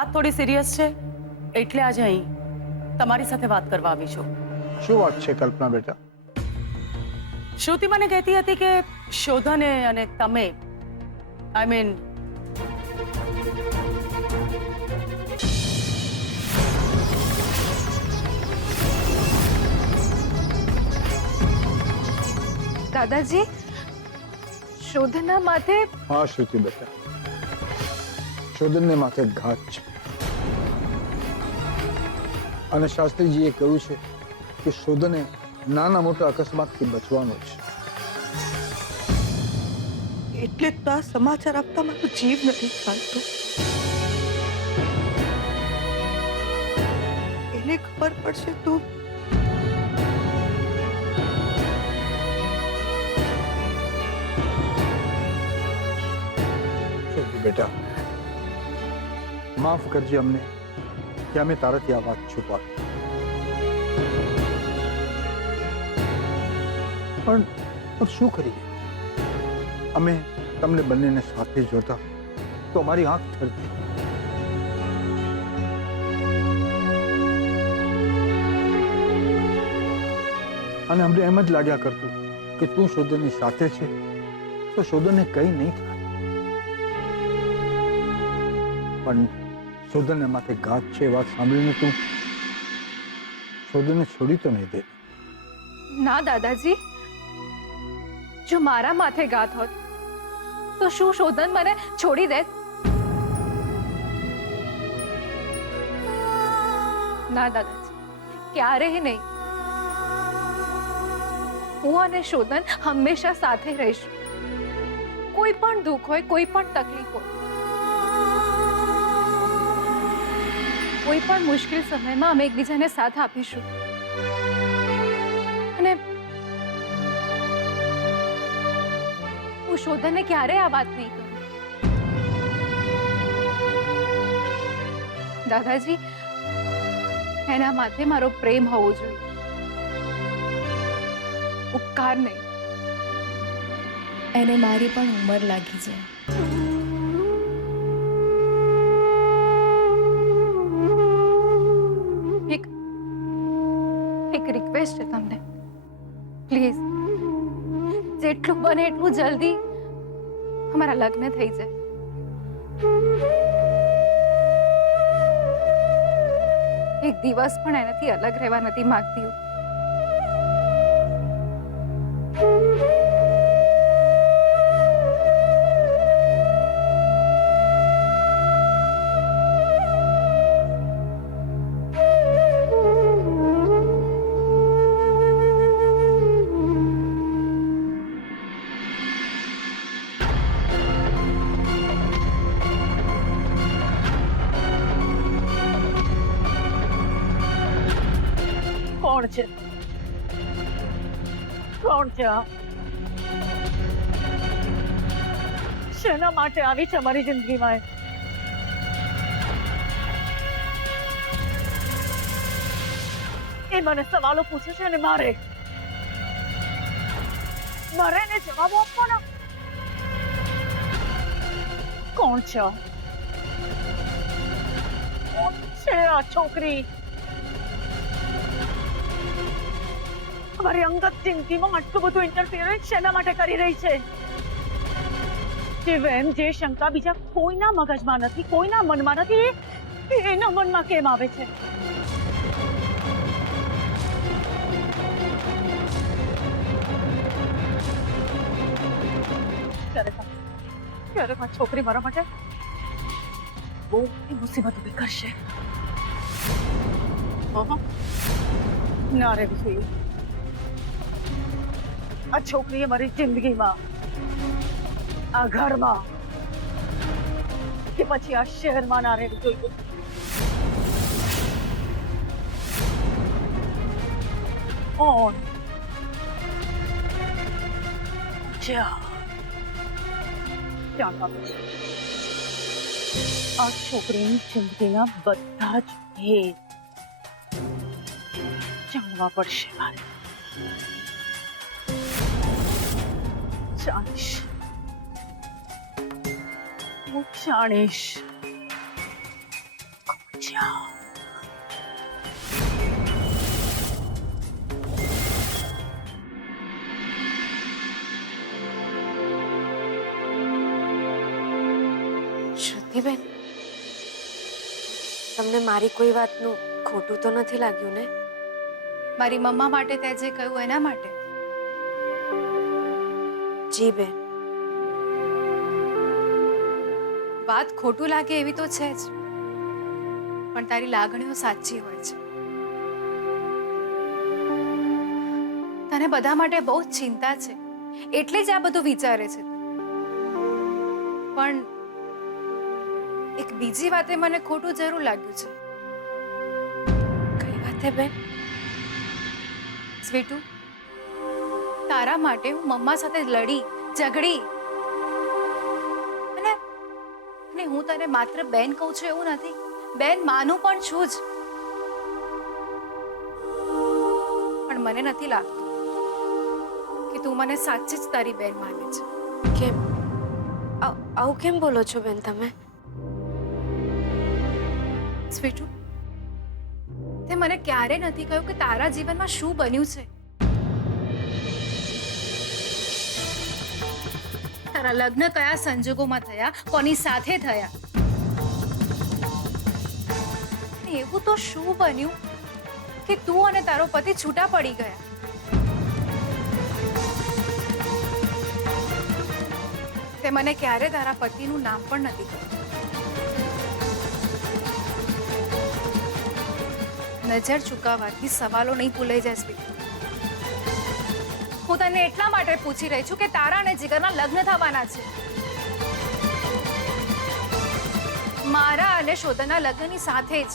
વાત થોડી સિરિયસ છે એટલે આજે અહીં તમારી સાથે વાત કરવા આવી છું. શું વાત છે કલ્પના બેટા? શ્રુતિ મને કહેતી હતી કે શોધને અને તમે આઈ મીન દાદાજી, શોધના માથે હા શ્રુતિ બેટા, શોધનને માથે ઘાત છે અને શાસ્ત્રીજીએ કહ્યું છે કે શોધને નાના મોટા અકસ્માતથી બચવાનો છે. એટલે તો આ સમાચાર આપતા મારો જીવ નથી ચાલતો. એને ખબર પડશે તો શ્રુતિ બેટા, માફ કરજે અમને કે અમે તારાથી આ વાત છુપાવી. પણ શું કરીએ? અમે તમને બંનેને સાથે જોતા તો અમારી આંખ ઠરતી. અને અમને એમ જ લાગ્યા કરતું કે તું શોધનની સાથે છે તો શોધનને કંઈ નહીં થાય. પણ શોધનને માથે ઘાત છે વાત સાંભળીને તું શોધનને છોડી તો નહીં દે. ના દાદાજી, જો મારા માથે ઘાત હોત તો શું શોધન મને છોડી દે? ના દાદાજી, ક્યારેય નહીં. હું અને શોધન હંમેશા સાથે રહીશું. કોઈ પણ દુઃખ હોય, કોઈ પણ તકલીફ હોય, કોઈ પણ મુશ્કેલ સમયમાં અમે એકબીજાને સાથ આપીશું. અને હું શોધનને ક્યારેય આ વાત નહીં કરું. દાદાજી, એના માથે મારો પ્રેમ હોવો જોઈએ, ઉપકાર નહીં. એને મારી પણ ઉંમર લાગી છે. એક રિક્વેસ્ટ છે તમને, પ્લીઝ જેટલું બને એટલું જલ્દી અમારા લગ્ન થઈ જાય. એક દિવસ પણ એનાથી અલગ રહેવા નથી માંગતી હું. કોણ છે? કોણ છે આ? શેના માટે આવી છે અમારી જિંદગીમાં? એ મને સવાલો પૂછે છે અને મારે એને જવાબો આપવાનો. કોણ છે? કોણ છે આ છોકરી? અમારી અંગત જિંદગીમાં આટલું બધું ઇન્ટરફિયરન્સ શેના માટે કરી રહી છે? જે શંકા બીજા કોઈના મગજમાં નથી, કોઈના મનમાં નથી, એના મનમાં કેમ આવે છે? ક્યારેક આ છોકરી મારા માટે બહુ મુસીબત ઉભી કરશે. ના રે જોઈએ. આ છોકરીએ મારી જિંદગીમાં, આ ઘરમાં કે પછી આ શહેરમાં ના રહેવું જોઈએ. ઓન આ છોકરીની જિંદગીના બધા જ ભેદ જાણવા પડશે મારે. જાણીશ, હું જાણીશ. જાઓ. શ્રુતિબેન, તમને મારી કોઈ વાતનું ખોટું તો નથી લાગ્યું ને? મારી મમ્મા માટે તે જે કહ્યું એના માટે. જી બેન. વાત ખોટું લાગે એવી તો છે જ, પણ તારી લાગણીઓ સાચી હોય છે. તને બધા માટે બહુ જ ચિંતા છે, એટલે જ આ બધું વિચારે છે. પણ એક બીજી વાતે મને ખોટું જરૂર લાગ્યું છે. કઈ વાતે બેન? સ્વીટુ, તારા માટે હું મમ્મા સાથે લડી ઝઘડી અને હું તને માત્ર બેન કહું છું એવું નથી, બેન માનું પણ છું જ. પણ મને નથી લાગતું કે તું મને સાચી જ તારી બેન માને છે. કેમ આવું કેમ બોલો છો બેન તમે? સ્વીટુ, તે મને ક્યારે નથી કહ્યું કે તારા જીવનમાં શું બન્યું છે. તારા લગ્ન કયા સંજોગોમાં થયા, કોની સાથે થયા, એવું તો શું બન્યું કે તું અને તારો પતિ છૂટા પડી ગયા. તે મને ક્યારે તારા પતિનું નામ પણ નથી કહ્યું. નજર ચૂકાવવાથી સવાલો નહીં ભૂલાઈ જાય સ્વીટુ. હું તને એટલા માટે પૂછી રહી છું કે તારા અને જીગરના લગ્ન થવાના છે. મારા અને શોધના લગ્નની સાથે જ.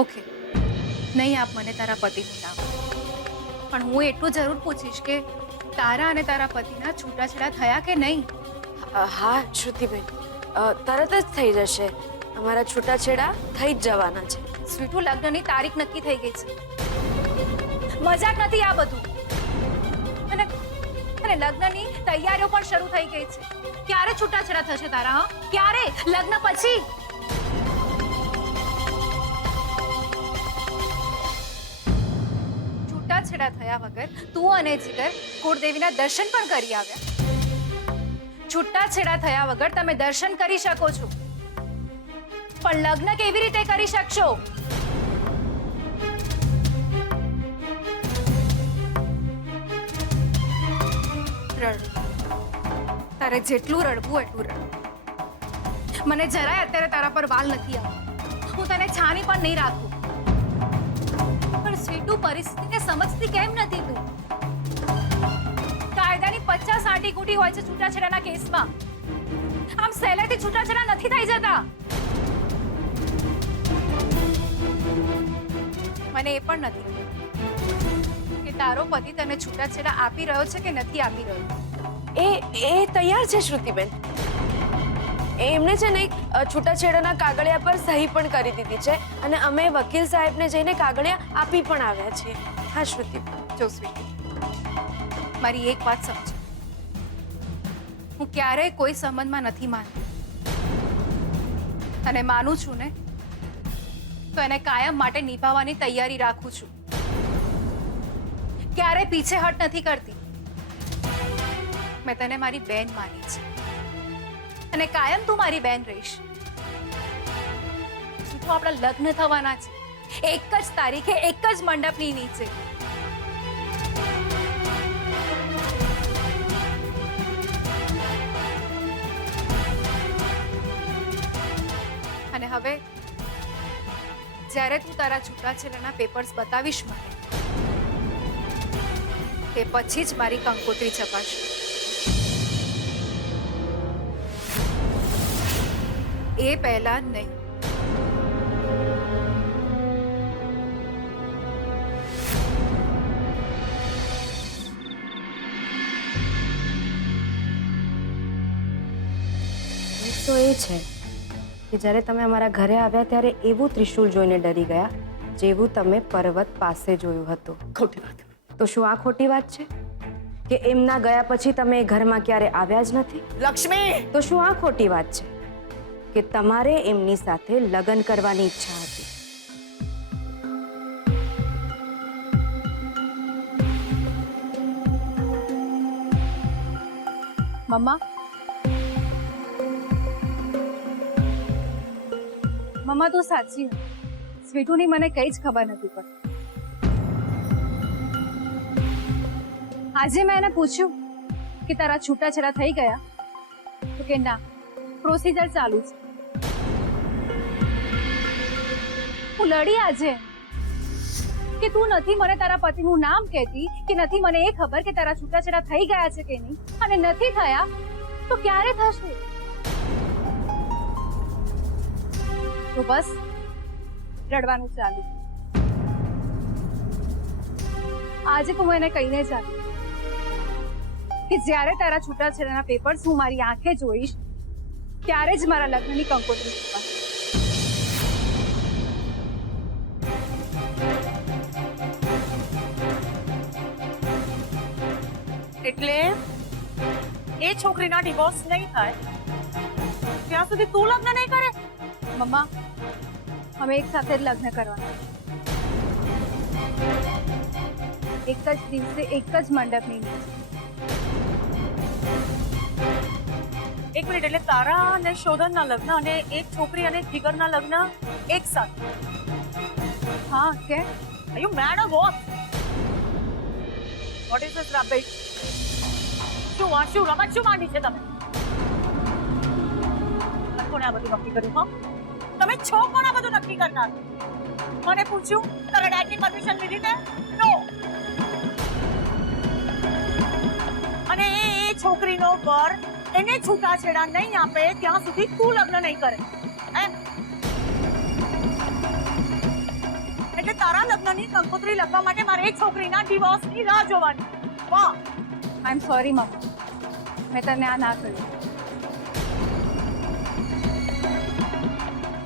ઓકે, નહીં આપ મને તારા પતિનું નામ, પણ હું એટલું જરૂર પૂછીશ કે તારા અને તારા પતિના છૂટાછેડા થયા કે નહીં. હા શ્રુતિબેન, તરત જ થઈ જશે. અમારા છૂટાછેડા થઈ જ જવાના છે. સ્વીટુ, લગ્નની તારીખ નક્કી થઈ ગઈ છે. મજાક નથી આ બધું. અને લગ્નની તૈયારીઓ પણ શરૂ થઈ ગઈ છે. ક્યારે છૂટાછેડા થશે તારા? હા, ક્યારે? લગ્ન પછી? છૂટાછેડા થયા વગર તું અને જીગર કુળદેવીના દર્શન પણ કરી આવ્યા. છૂટાછેડા થયા વગર તમે દર્શન કરી શકો છો, પણ લગ્ન કેવી રીતે કરી શકશો? રડ. તારે જેટલું રડવું એટલું રડ. મને જરાય અત્યારે તારા પર વાલ નથી આવતો. હું તને છાની પણ નહીં રાખું. પણ સ્વીટુ, પરિસ્થિતિને સમજતી કેમ નથી તું? કાયદાની 50 આંટી-કૂટી હોય છે છૂટાછેડાના કેસમાં. આમ સહેલાઈથી છૂટાછેડા નથી થઈ જતા. મને એ પણ નથી કે તારો પતિ તને છૂટાછેડા આપી રહ્યો છે કે નથી આપી રહ્યો. એ તૈયાર છે શ્રુતિબેન. એમને છે ને છૂટાછેડાના કાગળિયા પર સહી પણ કરી દીધી છે અને અમે વકીલ સાહેબને જઈને કાગળિયા આપી પણ આવ્યા છીએ. હા શ્રુતિબેન. જો સ્વીટી, મારી એક વાત સમજો. હું ક્યારેય કોઈ સંબંધમાં નથી માનતી, અને માનું છું ને તો એને કાયમ માટે નિભાવવાની તૈયારી રાખું છું. ક્યારે પીછેહટ નથી કરતી. મેં તને મારી બેન માની છે અને કાયમ તું મારી બેન રહીશ. તો આપણા લગ્ન થવાના છે, એક જ તારીખે, એક જ મંડપની નીચે. અને હવે જ્યારે તું તારા છૂટાછેડાના પેપર્સ બતાવીશ મને, તે પછી જ મારી કંકોત્રી છપાશે. એ પહેલા નહીં. તો એ છે કે જ્યારે તમે અમારા ઘરે આવ્યા ત્યારે એવું ત્રિશૂલ જોઈને ડરી ગયા જેવું તમે પર્વત પાસે જોયું હતું. ખોટી વાત. તો શું આ ખોટી વાત છે કે એમના ગયા પછી તમે એ ઘરમાં ક્યારે આવ્યા જ નથી? લક્ષ્મી, તો શું આ ખોટી વાત છે કે તમારે એમની સાથે લગ્ન કરવાની ઈચ્છા હતી? મમ્મા મમ્મા તું સાચી હતી. સ્વીટુની મને કઈ જ ખબર નથી પડતી. આજે મેં એને પૂછ્યું કે તારા છૂટાછેડા થઈ ગયા, તો કે ના, પ્રોસીજર ચાલુ છે. હું લડી આજે કે તું નથી મને તારા પતિનું નામ કહેતી, કે નથી મને એ ખબર કે તારા છૂટાછેડા થઈ ગયા છે કે નહીં, અને નથી થયા તો ક્યારે થશે? તો બસ રડવાનું ચાલુ. આજે તો હું એને કહીને જ આવી કે જ્યારે તારા છૂટાછેડાના પેપર્સ હું મારી આંખે જોઈશ ત્યારે જ મારા લગ્નની કંકોત્રી ફૂટવાની. એટલે એ છોકરીના ડિવોર્સ નહીં થાય ત્યાં સુધી તું લગ્ન નહીં કરે? મમ્મા, અમે એક સાથે જ લગ્ન કરવાના, એક જ દિવસે એક જ મંડપની નીચે. એક મિનિટ, એટલે તારા અને શોધનના લગ્ન અને એક છોકરી અને જીગરના લગ્ન એક સાથે? હા, કે Are you mad or what? What is this rubbish? શું રમત શું માંડી છે તમે? કોણે આ બધું નક્કી કર્યું? તમે છો કોણ આ બધું નક્કી કરનાર? મને પૂછ્યું, તારા ડેડની પરમિશન લીધી તે? નો. અને એ છોકરીનો વર એને છૂટાછેડા નહીં આપે ત્યાં સુધી તું લગ્ન નહીં કરે એમ? એટલે તારા લગ્નની કંકોત્રી લખવા માટે મારે એ છોકરીના ડિવોર્સની રાહ જોવાની? વાહ! આઈ એમ સોરી મમ્મા, મેં તને આ ના કર્યું.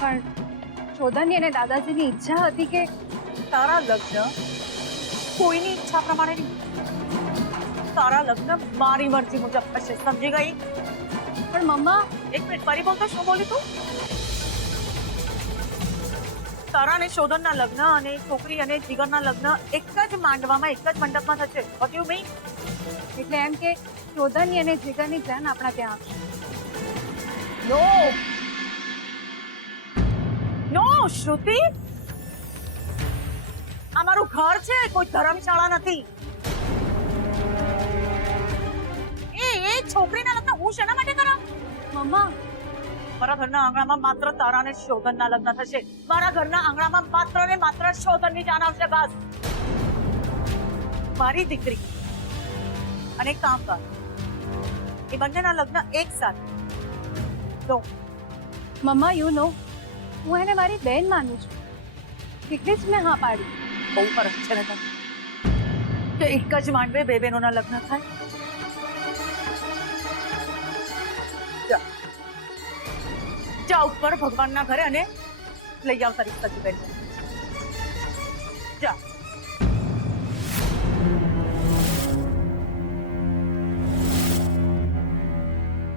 પણ શોધનની અને દાદાજીની ઈચ્છા હતી કે તારા લગ્ન કોઈની ઈચ્છા પ્રમાણે નહીં, તારા લગ્ન મારી મરજી મુજબ થશે, સમજી ગઈ? પણ મમ્મા, એક મિનિટ, ફરી બોલતો, શું બોલી તું? તારા અને શોધનના લગ્ન અને છોકરી અને જીગરના લગ્ન એક જ માંડવામાં, એક જ મંડપમાં થશે. What do you mean? એટલે એમ કે શોધનની અને જીગરની જાન આપણા ત્યાં આવશે. નો નો શ્રુતિ, આ મારું ઘર છે, કોઈ ધર્મશાળા નથી. એ છોકરીના લગ્ન હું શેના માટે કરાવ? મમ્મા, મારા ઘરના આંગણામાં માત્ર તારા અને શોધનના લગ્ન થશે. મારા ઘરના આંગણામાં માત્ર ને માત્ર શોધનની જાન આવશે, બસ. મારી દીકરી અને કામદાર એ બંનેના લગ્ન એક સાથે. તો મમ્મા, યુ નો, હું એને મારી બહેન માનું છું, એટલે જ મેં હા પાડી. બહુ ફરક છે ને તને કે એક જ માંડવે બે બહેનોના લગ્ન થાય. જા ઉપર ભગવાનના ઘરે અને લઈ આવ તારી સગી બહેન. જા.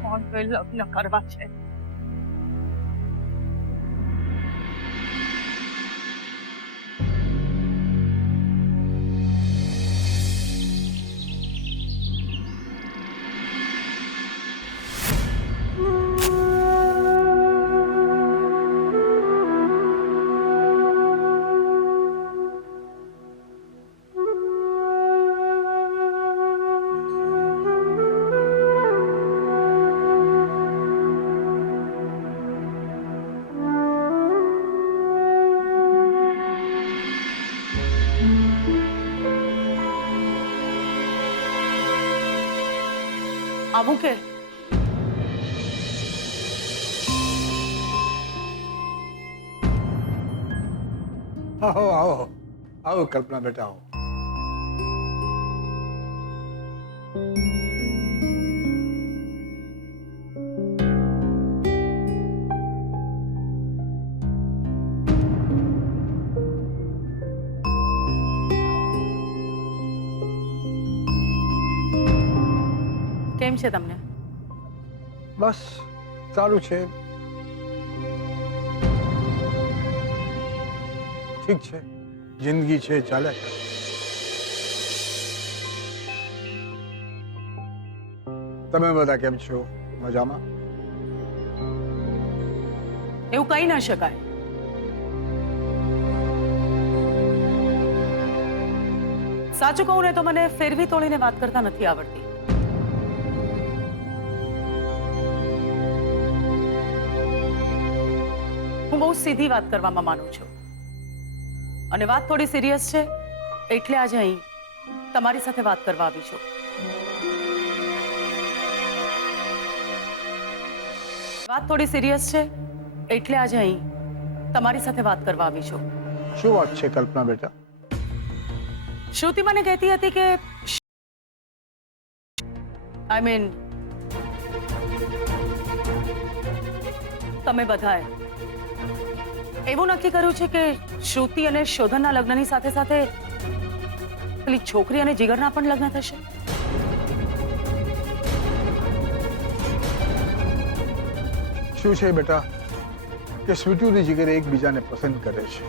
કોણ લગ્ન કરવા છે? આવું કે આવો આવો આવો કલ્પના બેટા, આવો. કેમ છે તમને? બસ સારું છે, ઠીક છે, જિંદગી છે, ચાલે છે. તમે બધા કેમ છો? મજામાં? એવું કહી ના શકાય. સાચું કહું ને તો મને ફેરવી તોડીને વાત કરતા નથી આવડતી. હું બહુ સીધી વાત કરવામાં માનું છું અને વાત થોડી સિરિયસ છે એટલે આજે અહીં તમારી સાથે વાત કરવા આવી છું. વાત થોડી સિરિયસ છે એટલે આજે અહીં તમારી સાથે વાત કરવા આવી છું. શું વાત છે કલ્પના બેટા? શ્રુતિ મને કહેતી હતી કે આઈ મીન તમે બધાએ એવું નક્કી કર્યું છે કે શ્રુતિ અને શોધનના લગ્નની સાથે સાથે પેલી છોકરી અને જીગરના પણ લગ્ન થશે. શું છે બેટા કે સ્વીટુ અને જીગર એકબીજાને પસંદ કરે છે,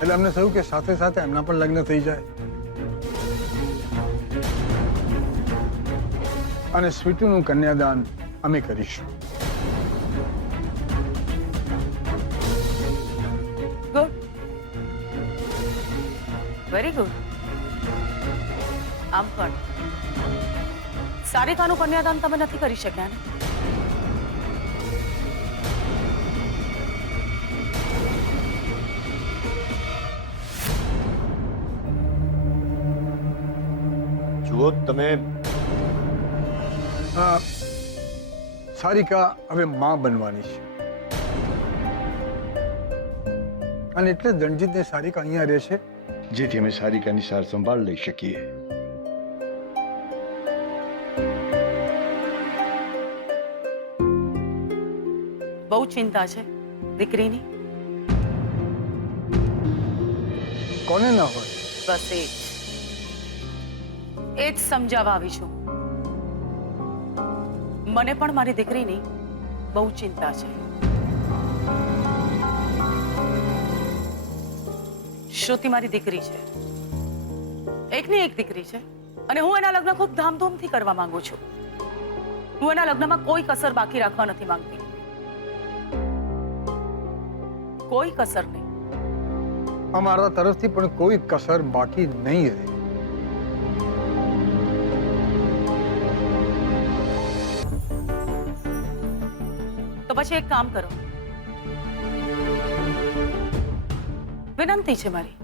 એટલે અમને થયું કે સાથે સાથે એમના પણ લગ્ન થઈ જાય અને સ્વીટુનું કન્યાદાન અમે કરીશું. Good, very good. આમ પણ સારિકાનું કન્યાદાન તમે નથી કરી શક્યા ને? જુઓ તમે, સારિકા હવે માં બનવાની છે અને એટલે રણજીત ને સારિકા અહીંયા રહે છે, જેથી અમે સારિકાની સાર સંભાળ લઈ શકીએ. બહુ ચિંતા છે દીકરીની? કોને ના હોય? બસ એ જ સમજાવવા આવી છું. મને પણ મારી દીકરીની બહુ ચિંતા છે. શ્રુતિ મારી દીકરી છે, એકની એક દીકરી છે અને હું એના લગ્ન ખૂબ ધામધૂમથી કરવા માંગુ છું. હું એના લગ્નમાં કોઈ કસર બાકી રાખવા નથી માંગતી, કોઈ કસર નહીં. અમારા તરફથી પણ કોઈ કસર બાકી નહીં રહે. તો પછી એક કામ કરો, વિનંતી છે મારી.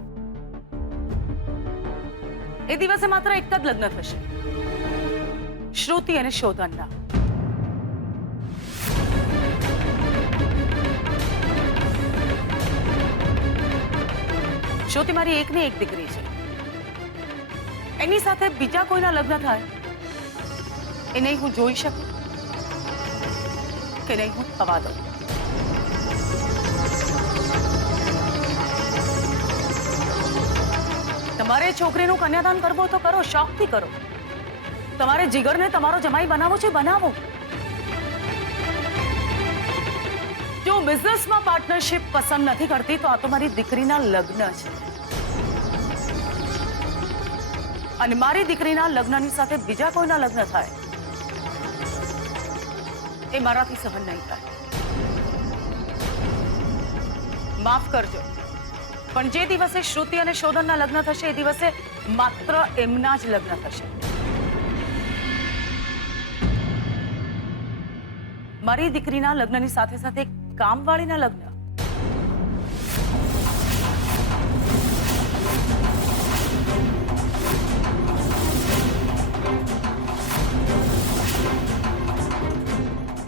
એ દિવસે માત્ર એક જ લગ્ન થશે, શ્રુતિ અને શોધનના. શ્રુતિ મારી એકની એક દીકરી છે, એની સાથે બીજા કોઈના લગ્ન થાય એ નહીં હું જોઈ શકું કે નહીં હું થવા દઉં. તમારે છોકરીનું કન્યાદાન કરવો તો કરો, શોખથી કરો. તમારે જીગરને તમારો જમાઈ બનાવવો છે, બનાવો. જો બિઝનેસમાં પાર્ટનરશિપ પસંદ નથી કરતી તો આ તો મારી દીકરીના લગ્ન છે અને મારી દીકરીના લગ્નની સાથે બીજા કોઈના લગ્ન થાય એ મારાથી સહન નહીં થાય. માફ કરજો, પણ જે દિવસે શ્રુતિ અને શોધનના લગ્ન થશે એ દિવસે માત્ર એમના જ લગ્ન થશે. મારી દીકરીના લગ્નની સાથે સાથે કામવાળીના લગ્ન.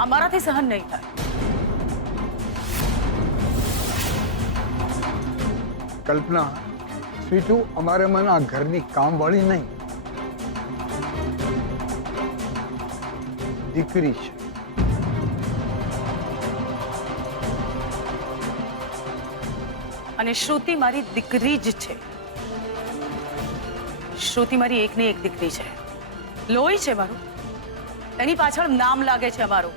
અમારાથી સહન નહીં થાય. કલ્પના, સ્વીટુ અમારે મને આ ઘરની કામવાળી નહીં, દીકરી છે. અને શ્રુતિ મારી દીકરી જ છે. શ્રુતિ મારી એકની એક દીકરી છે. લોહી છે મારું, એની પાછળ નામ લાગે છે અમારું.